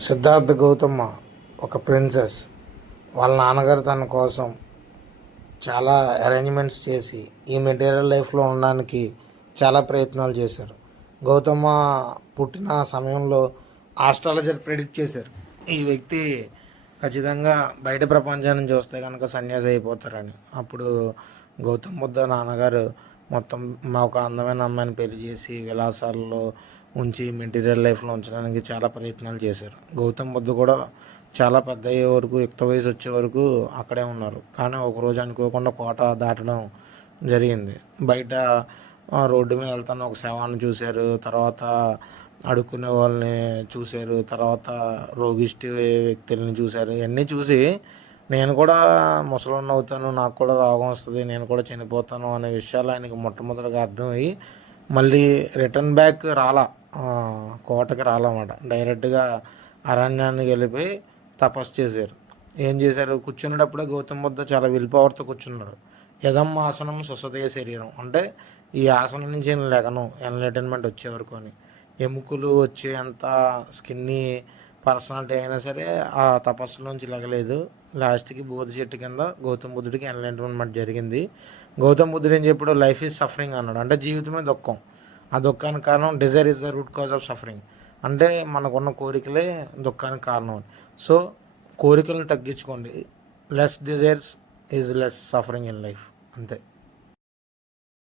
సిద్ధార్థ గౌతమ ఒక ప్రిన్సెస్. వాళ్ళ నాన్నగారు తన కోసం చాలా అరేంజ్మెంట్స్ చేసి ఈ మెటీరియల్ లైఫ్లో ఉండడానికి చాలా ప్రయత్నాలు చేశారు. గౌతమ పుట్టిన సమయంలో ఆస్ట్రాలజర్ ప్రెడిక్ట్ చేశారు, ఈ వ్యక్తి ఖచ్చితంగా బయట ప్రపంచాన్ని చూస్తే కనుక సన్యాసి అయిపోతారని. అప్పుడు గౌతమ్ బుద్ధ నాన్నగారు మొత్తం మా ఒక అందమైన అమ్మాయిని పెళ్లి చేసి విలాసాల్లో ఉంచి మెటీరియల్ లైఫ్లో ఉంచడానికి చాలా ప్రయత్నాలు చేశారు. గౌతమ్ బుద్ధ కూడా చాలా పెద్ద అయ్యే వరకు, యుక్త వయసు వచ్చే వరకు అక్కడే ఉన్నారు. కానీ ఒకరోజు అనుకోకుండా కోట దాటడం జరిగింది. బయట రోడ్డు మీద వెళ్తున్న ఒక శవాన్ని చూశారు. తర్వాత అడుక్కునే వాళ్ళని చూశారు. తర్వాత రోగిష్టి వ్యక్తుల్ని చూశారు. ఇవన్నీ చూసి నేను కూడా ముసలోడిని అవుతాను, నాకు కూడా రోగం వస్తుంది, నేను కూడా చనిపోతాను అనే విషయాలు ఆయనకి మొట్టమొదటిగా అర్థమయ్యి మళ్ళీ రిటర్న్ బ్యాక్ రాలా, కోటకి రాలన్నమాట. డైరెక్ట్గా అరణ్యానికి వెళ్ళిపోయి తపస్సు చేశారు. ఏం చేశారు? కూర్చునేటప్పుడే గౌతమ్ బుద్ధ చాలా విల్ పవర్తో కూర్చున్నాడు. యదం ఆసనం సుసదయ శరీరం అంటే ఈ ఆసనం నుంచి నేను లేగను ఎన్లైటన్మెంట్ వచ్చే వరకు అని. ఎముకలు వచ్చేంత స్కిన్నీ పర్సనాలిటీ అయినా సరే ఆ తపస్సులోంచి లెగలేదు. లాస్ట్కి బోధి చెట్టు కింద గౌతమ్ బుద్ధుడికి ఎన్లైటన్మెంట్ జరిగింది. గౌతమ్ బుద్ధుడు ఏం చెప్పాడు? లైఫ్ ఈజ్ సఫరింగ్ అన్నాడు. అంటే జీవితమే దుఃఖం. ఆ దుఃఖానికి కారణం Dzire is the root cause of suffering. అంటే మనకున్న కోరికలే దుఃఖానికి కారణం. సో కోరికలను తగ్గించుకోండి. Less desires is less suffering in life. అంతే.